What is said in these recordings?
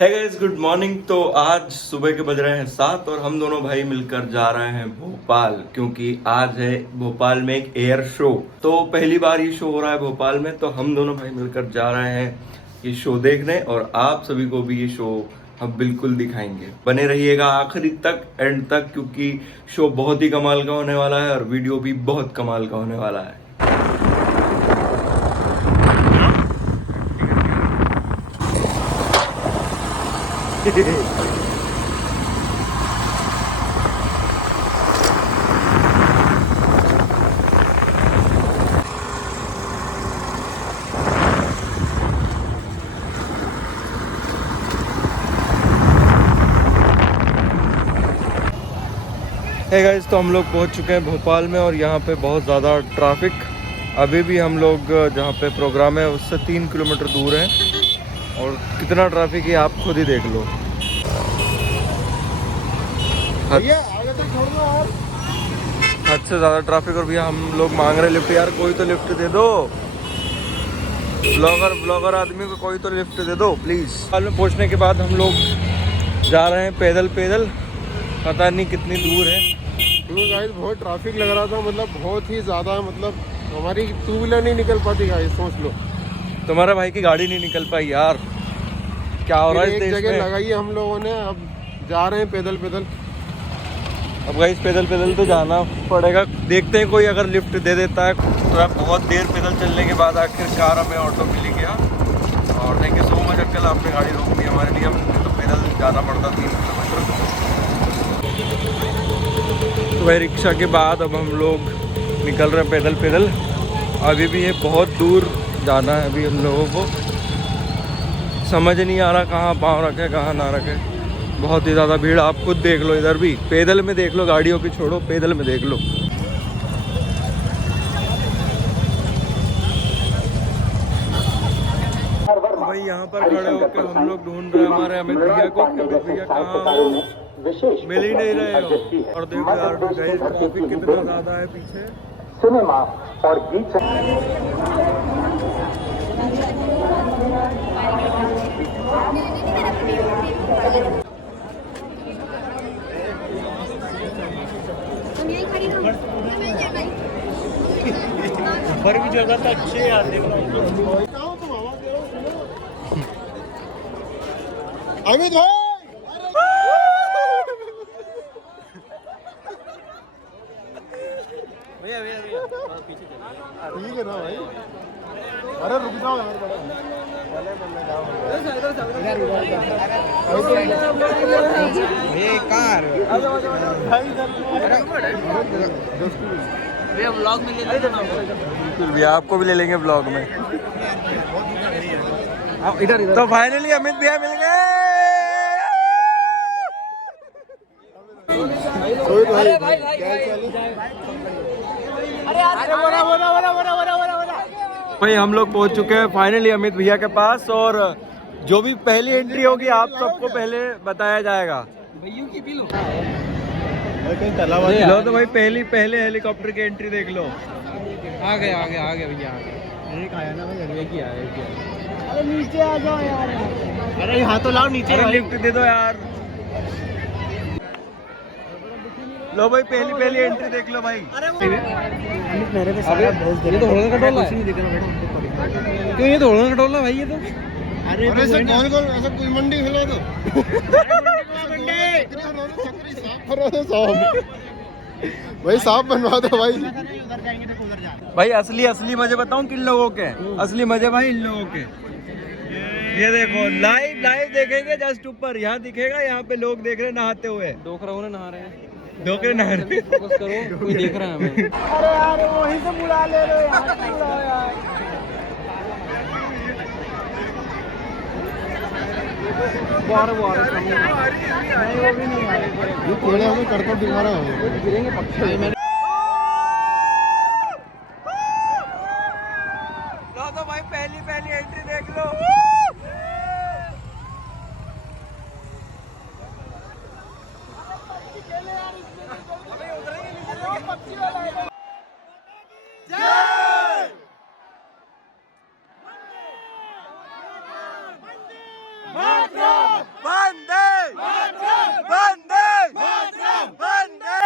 है guys, good morning. तो आज सुबह के बज रहे हैं 7 और हम दोनों भाई मिलकर जा रहे हैं भोपाल, क्योंकि आज है भोपाल में एक एयर शो। तो पहली बार ये शो हो रहा है भोपाल में, तो हम दोनों भाई मिलकर जा रहे हैं ये शो देखने और आप सभी को भी ये शो हम बिल्कुल दिखाएंगे। बने रहिएगा आखिरी तक, एंड तक, क्योंकि शो बहुत ही कमाल का होने वाला है और वीडियो भी बहुत कमाल का होने वाला है। है गाइस, तो हम लोग पहुंच चुके हैं भोपाल में और यहाँ पे बहुत ज़्यादा ट्रैफिक। अभी भी हम लोग जहाँ पे प्रोग्राम है उससे 3 किलोमीटर दूर हैं और कितना ट्रैफिक है आप खुद ही देख लो। हद से ज़्यादा ट्रैफिक। और भैया हम लोग मांग रहे लिफ्ट, यार कोई तो लिफ्ट दे दो। ब्लॉगर आदमी को कोई तो लिफ्ट दे दो प्लीज़। भोपाल में पहुँचने के बाद हम लोग जा रहे हैं पैदल पैदल, पता नहीं कितनी दूर है। गाइस बहुत ट्रैफिक लग रहा था, मतलब बहुत ही ज़्यादा, मतलब हमारी टू व्हीलर नहीं निकल पाती गाइस, सोच लो। तुम्हारा भाई की गाड़ी नहीं निकल पाई यार, क्या हो रहा है इस देश में। एक जगह लगाई है हम लोगों ने, अब जा रहे हैं पैदल पैदल। अब गाइस पैदल पैदल तो जाना पड़ेगा, देखते हैं कोई अगर लिफ्ट दे देता है तो। अब बहुत देर पैदल चलने के बाद आखिरकार हमें ऑटो मिल गया और thank you so much uncle, आपने गाड़ी रोक दी हमारे लिए। हम तो पैदल जाना पड़ता 3 किलोमीटर। तो भाई रिक्शा के बाद अब हम लोग निकल रहे हैं पैदल पैदल। अभी भी ये बहुत दूर जाना है अभी हम लोगों को, समझ नहीं आ रहा कहाँ पाँव रखे कहाँ ना रखे। बहुत ही ज़्यादा भीड़, आप खुद देख लो, इधर भी पैदल में देख लो, गाड़ियों की छोड़ो, पैदल में देख लो। तो भाई यहाँ पर खड़े होकर हम लोग ढूंढ रहे हैं हमारे अमित भैया को। अमित भैया कहाँ, मिल ही नहीं रहे हो। और देखो यार ट्रैफिक कितना ज़्यादा है पीछे। सिनेमा और गीत ऊपर भी जगह तो अच्छी है यार, देख लो। अमित भाई भैया भैया भैया पीछे चलिए। ठीक है ना भाई, अरे रुक जाओ यार, भैया व्लॉग में ले लेना। बिल्कुल भैया, आपको भी ले लेंगे ब्लॉग में। इधर तो फाइनली अमित भैया मिल गए। भाई हम लोग पहुंच चुके हैं फाइनली अमित भैया के पास, और जो भी पहली एंट्री होगी आप सबको पहले बताया जाएगा। लो तो भाई पहले हेलीकॉप्टर की एंट्री देख लो। आ गए भैया आ गए। एक आया ना भाई, एक ही आया। अरे नीचे आ जाओ यार। अरे यहाँ तो लाओ नीचे। अरे लिफ्ट दे दो यार। लो भाई पहली एंट्री देख लो भाई। मेरे पे सारा भेज दे। ये तो होलन का टोला है। क्यों ये तो होलन का टोला भाई, ये तो। अरे ऐसे गोल गोल ऐसा कुल मंडी हिला दो। भाई साफ बनवा दो भाई। भाई असली मजे बताऊं किन लोगों के? असली मजे भाई इन लोगों के। ये देखो लाइव देखेंगे, जस्ट ऊपर यहाँ दिखेगा, यहाँ पे लोग देख रहे हैं नहाते हुए। डोकराओं ने नहा रहे हैं। डोकरे नहा रहे हैं। फोकस करो, कोई देख रहा है हमें। अरे यार वहीं से बुला ले लो यार, बुलाओ यार। वो आ रहे नहीं वो भी नहीं आ रहे। ये कोड़े हमें करतब दिखा रहा है। गिरेंगे पक्के। लो तो भाई पहली एंट्री देख लो। जय वंदे वंदे वंदे वंदे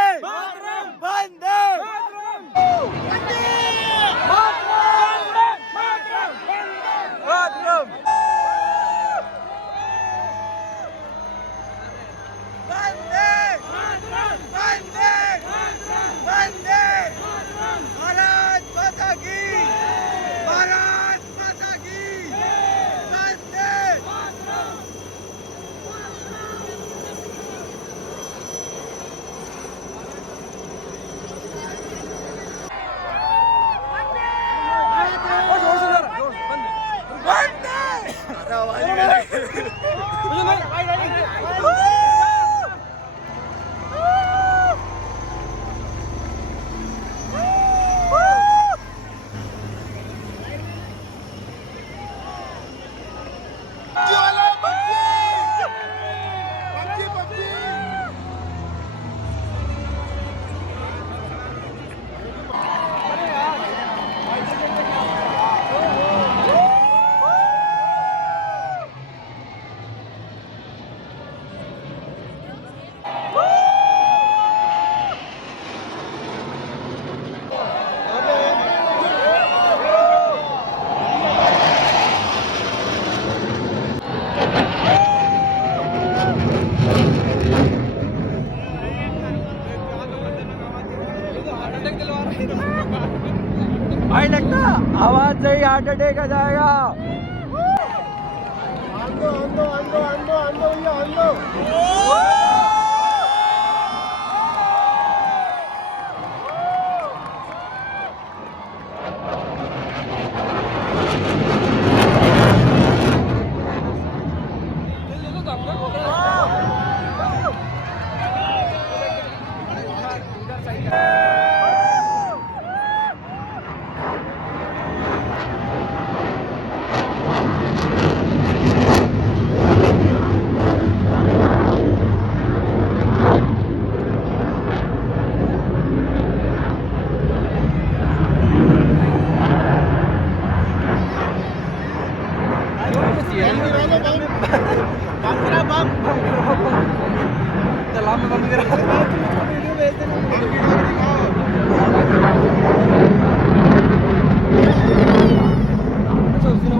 भाई लगता आवाज से ही हार्ट अटैक आ जाएगा। आंदो आंदो आंदो आंदो आंदो भैया आंदो।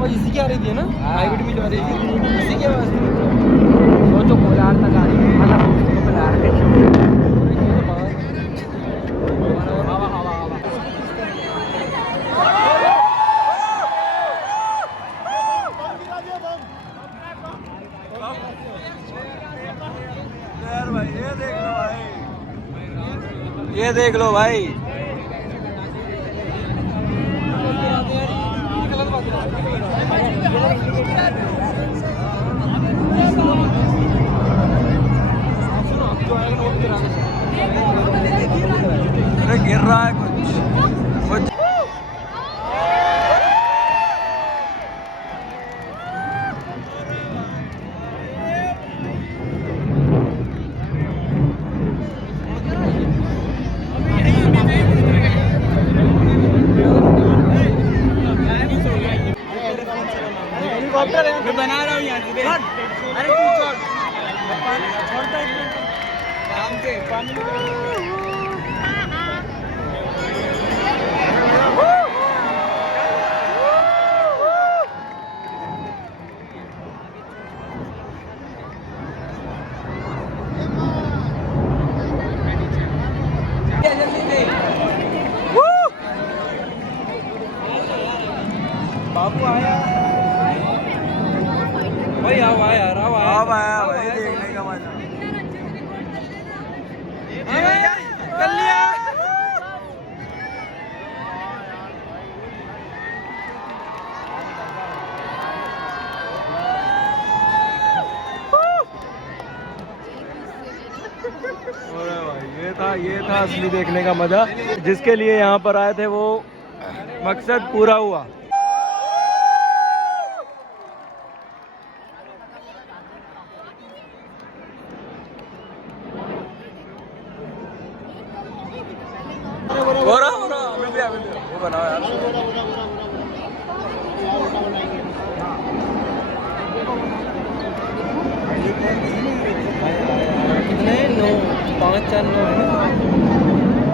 इसी की आ रही थी ना, हाईवे में जो आ रही थी इसी की आवाज थी। सोचो कोलार तक आ रही है, मतलब उसको बना रहे हैं। हवा हवा हवा ये देख लो भाई, गिर रहा है कुछ। मैं बना रहा हूँ यहाँ से। अरे तू छोड़, छोड़ता है आराम से पानी। बाबू आया भाई, आओ आया यार, अब आया भाई, देखने का मजा कर लिया। ये था असली देखने का मजा, जिसके लिए यहाँ पर आए थे वो मकसद पूरा हुआ। हो रहा वो बनाओ यार। कितने 9 5 4 9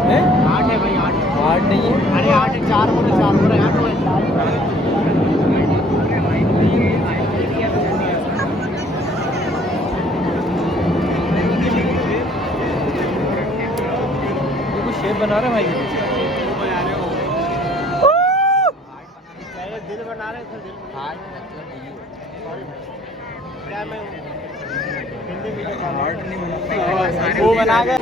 है 8 है भाई 8 नहीं है अरे 8 4 बोले 4 बोले 8 हो शेप बना रहे भाई दिल बना रहे थे दिल क्या मैं हिंदी में हार्ट नहीं बना वो बना गए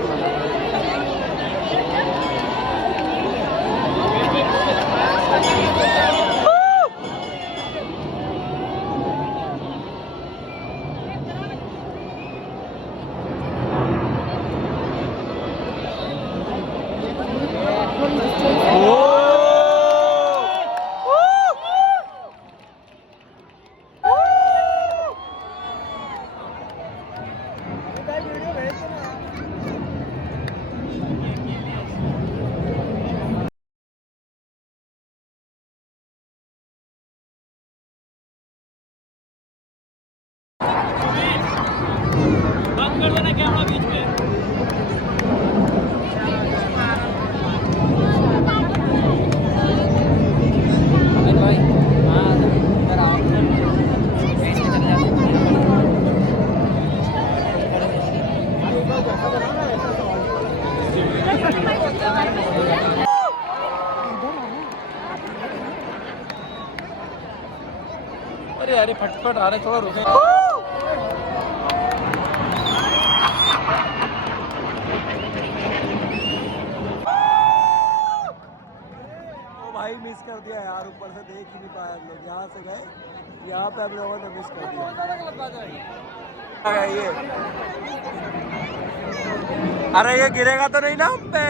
अरे यार फटफट आ रहे थोड़ा रुके भाई मिस कर दिया यार ऊपर से देख ही नहीं पाया हम लोग यहाँ से गए यहाँ पे हम लोगों ने मिस कर दिया ये अरे ये गिरेगा तो नहीं ना हम पे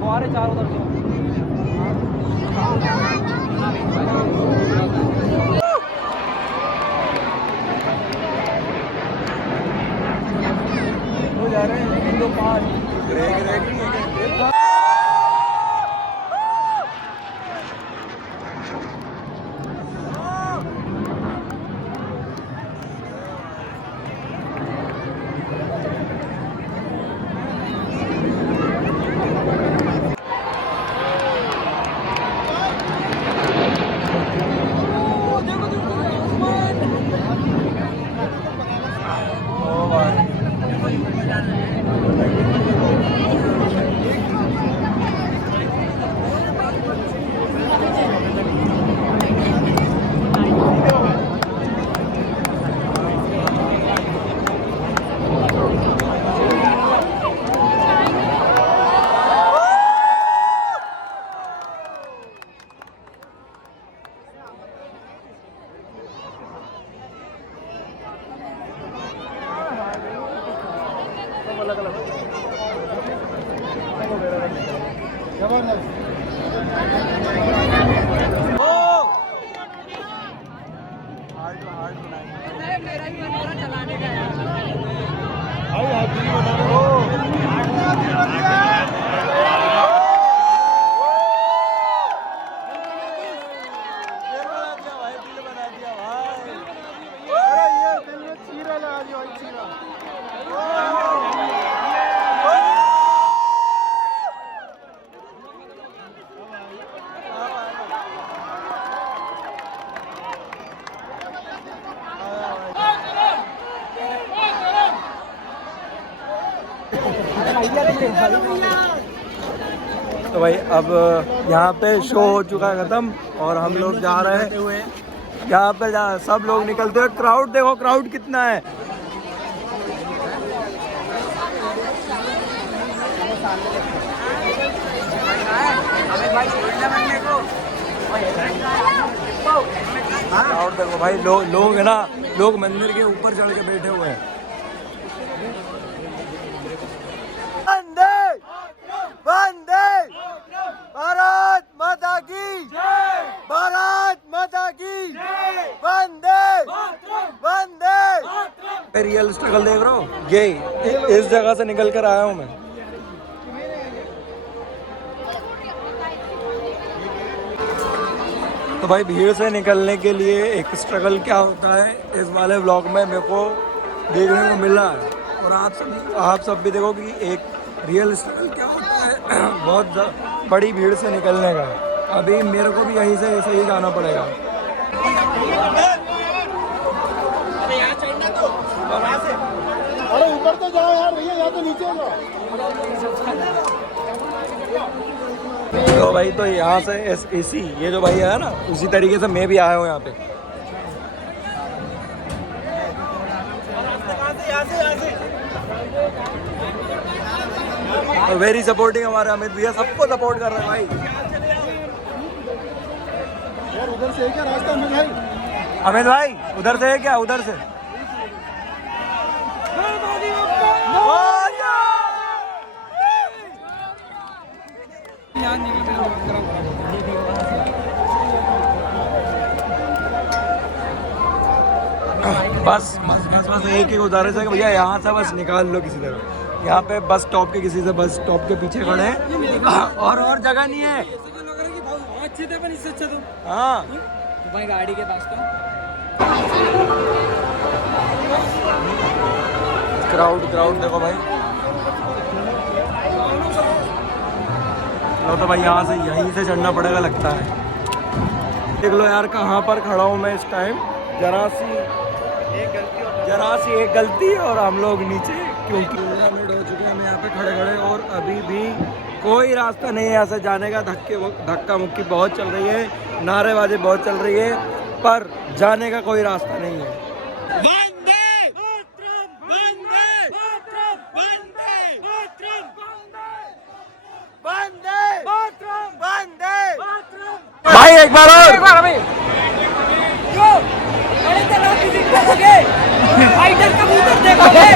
फुहारे चारों तरफ हो जा रहे हैं 2 5 तो भाई अब यहाँ पे शो हो चुका है खत्म और हम लोग जा रहे हैं यहाँ पे सब लोग निकलते हैं। क्राउड देखो क्राउड कितना है। क्राउड देखो भाई लोग है ना, लोग मंदिर के ऊपर चढ़ के बैठे हुए हैं। वंदे भारत माता की जय, भारत माता की जय, वंदे वंदे। रियल स्ट्रगल देख रहे हो, ये इस जगह से निकल कर आया हूँ मैं। तो भाई भीड़ से निकलने के लिए एक स्ट्रगल क्या होता है इस वाले व्लॉग में मेरे को देखने को मिला है, और आप सब भी देखो कि एक रियल स्ट्रगल क्या होता है बहुत बड़ी भीड़ से निकलने का। अभी मेरे को भी यहीं से ऐसे ही जाना पड़ेगा। अरे ऊपर तो जाओ यार भैया, यहाँ तो नीचे जाओ। तो भाई तो यहाँ से एसी ये जो भाई है ना, उसी तरीके से मैं भी आया हूँ यहाँ पे। और वेरी सपोर्टिंग हमारे अमित भैया, सबको सपोर्ट कर रहे हैं भाई। यार उधर से है क्या रास्ता अमित भाई? अमित भाई उधर से है क्या? उधर से बस एक उदाहरण से भैया यहाँ से बस निकाल लो किसी तरह। यहाँ पे बस स्टॉप के किसी से बस स्टॉप के पीछे खड़े हैं और जगह नहीं है। अच्छे थे पर इससे अच्छा तो हाँ भाई गाड़ी के पास तो क्राउड देखो भाई। लो तो भाई यहाँ से यहीं से चढ़ना पड़ेगा लगता है। देख लो यार कहाँ पर खड़ा हूँ मैं इस टाइम। जरा सी एक गलती और हम लोग नीचे, क्योंकि 15 मिनट हो चुके हैं हम यहाँ पे खड़े और अभी भी कोई रास्ता नहीं है यहाँ से जाने का। धक्का मुक्की बहुत चल रही है, नारेबाजी बहुत चल रही है, पर जाने का कोई रास्ता नहीं है। भाई एक बार और फाइटर कबूतर देखोगे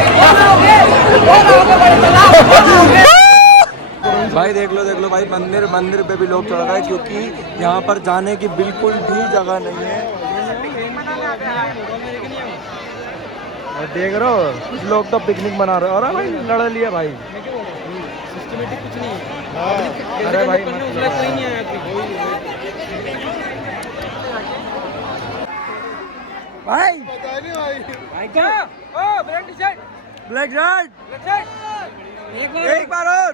भाई देख लो भाई, मंदिर पे भी लोग चढ़ रहे हैं क्योंकि यहाँ पर जाने की बिल्कुल भी जगह नहीं है। और देख रहे हो कुछ लोग तो पिकनिक मना रहे हैं। और भाई लड़ लिया भाई, सिस्टमेटिक कुछ नहीं है। अरे भाई कोई नहीं आया भाई पता नहीं भाई। भाई क्या ओ ब्लैक टी-शर्ट ब्लैक शर्ट एक बार और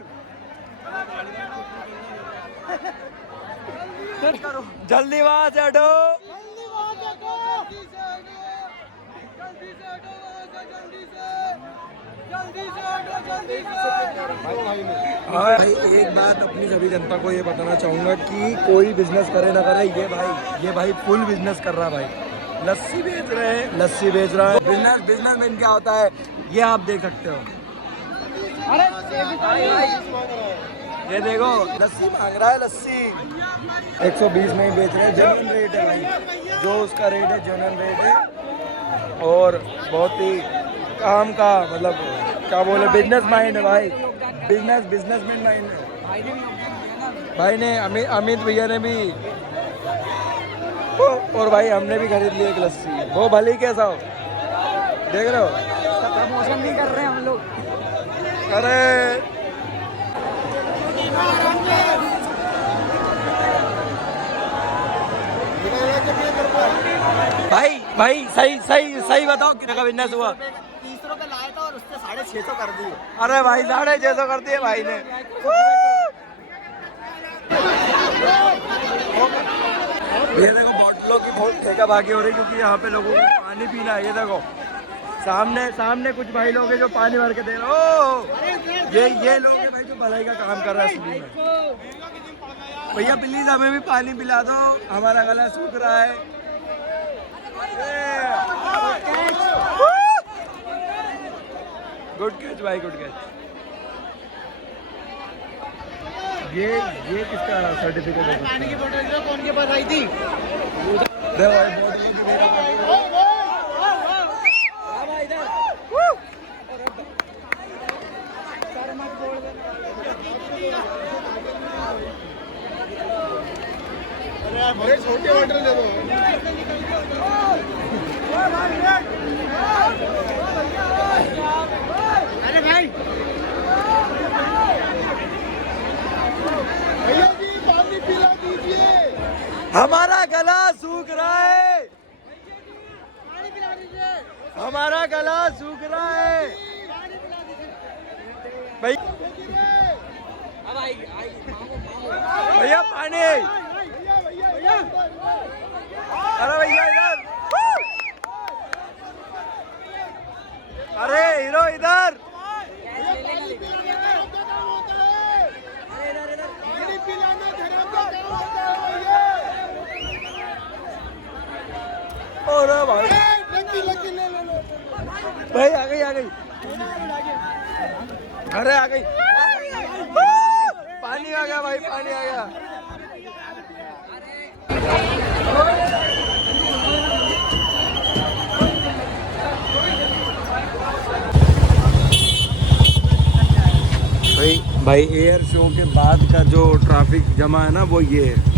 जल्दी वहां से हटो। भाई एक बात अपनी सभी जनता को ये बताना चाहूंगा कि कोई बिजनेस करे ना करे, ये भाई फुल बिजनेस कर रहा है भाई। लस्सी बेच रहा है। बिजनेसमैन क्या होता है ये आप देख सकते हो। ये देखो लस्सी मांग रहा है, लस्सी 120 में ही बेच रहे हैं। जेन्युइन रेट है भाई, जो उसका रेट है जेन्युइन रेट है। और बहुत ही काम का मतलब क्या बोले, बिजनेस माइंड है भाई, बिजनेसमैन माइंड है भाई ने। अमित भैया ने भी, और भाई हमने भी खरीद ली एक लस्सी। वो भले कैसा हो देख रहे हो, प्रमोशन नहीं कर रहे हम लोग। अरे भाई सही बताओ कितने का बिजनेस हुआ? 30 रुपए लाया था और उससे 650 कर दिए। अरे भाई 650 कर दिए भाई ने। ये देखो बॉटलों की बहुत ठेका भागी हो रही क्योंकि यहाँ पे लोगों को पानी पीना है। ये देखो सामने कुछ भाई लोग हैं जो पानी भर के दे रहे हो। ये लोग हैं भाई जो भलाई का काम कर रहा है स्कूल में। भैया प्लीज हमें भी पानी पिला दो, हमारा गला सूख रहा है। गुड कैच भाई, गुड कैच। ये किसका सर्टिफिकेट है? पानी की बोतल कौन के पास आई थी? दे भाई बोतल की मेरा अरे छोटे वाटर दे दो। अरे भाई भैया जी पानी पिला दीजिए। हमारा गला सूख रहा है, हमारा गला सूख रहा है भाई। भैया पानी, अरे भैया इधर, अरे हीरो इधर। अरे भाई भाई आ गई आ गई, अरे आ गई, पानी आ गया भाई, पानी आ गया। भाई एयर शो के बाद का जो ट्रैफिक जमा है ना वो ये है।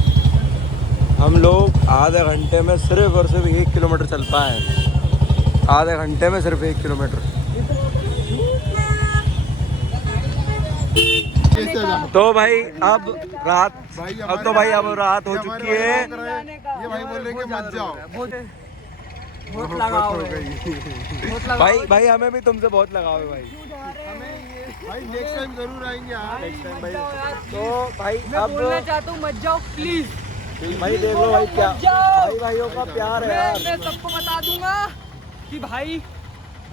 हम लोग आधे घंटे में सिर्फ और सिर्फ 1 किलोमीटर चल पाए हैं, आधे घंटे में सिर्फ 1 किलोमीटर। तो भाई अब रात, अब तो भाई अब रात हो चुकी है। ये भाई बोलेंगे मत जाओ, बहुत लगाव है भाई हमें भी तुमसे बहुत लगाव है भाई। भाई नेक्स्ट टाइम जरूर आएंगे यार। नेक्स्ट टाइम भाई। तो भाई मैं अब बोलना चाहता हूँ मत जाओ प्लीज। भाई देख लो भाई क्या भाई भाइयों का प्यार है यार। मैं सबको बता दूंगा कि भाई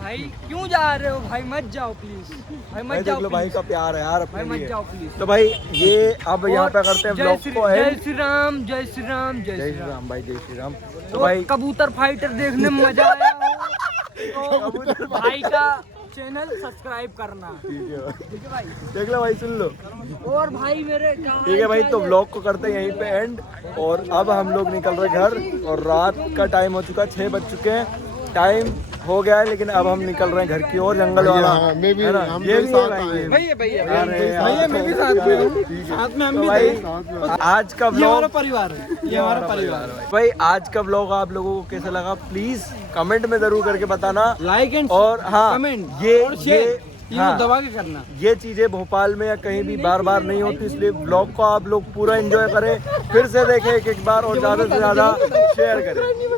क्यों जा रहे हो भाई, मत जाओ प्लीज भाई, भाई मत देख जाओ लो भाई please। का प्यार है यार भाई अपने मत लिए। जाओ प्लीज। तो भाई ये अब यहाँ पे करते हैं जय ब्लॉग श्री को जय एंड। श्री राम, जय श्री राम, जय जय श्री श्री राम। राम भाई, जय श्री राम। तो तो भाई कबूतर फाइटर देखने में मजा आया हो तो भाई का चैनल सब्सक्राइब करना। ठीक है ठीक है भाई। देख लो भाई, सुन लो। और भाई मेरे ठीक है भाई, तो व्लॉग को करते हैं यहीं पे एंड। और अब हम लोग निकल रहे घर और रात का टाइम हो चुका है, 6 बज चुके हैं, टाइम हो गया है। लेकिन अब हम निकल रहे हैं घर की ओर, जंगल वाला हाँ, मैं भी- है ना? हम ये भी भी साथ है आए। भाई, भैया अरे यार, मैं भी साथ में हूँ, साथ में हम तो भी भाई थे। आज का ये हमारा व्लॉग, परिवार है, ये हमारा परिवार है। भाई आज का व्लॉग आप लोगों को कैसा लगा प्लीज कमेंट में जरूर करके बताना। लाइक एंड और हाँ कमेंट ये और शेयर हाँ, दबा के करना। ये चीजें भोपाल में या कहीं भी बार बार नहीं होती, इसलिए ब्लॉग को आप लोग पूरा एंजॉय करें, फिर से देखें एक बार और ज्यादा से ज्यादा शेयर करें।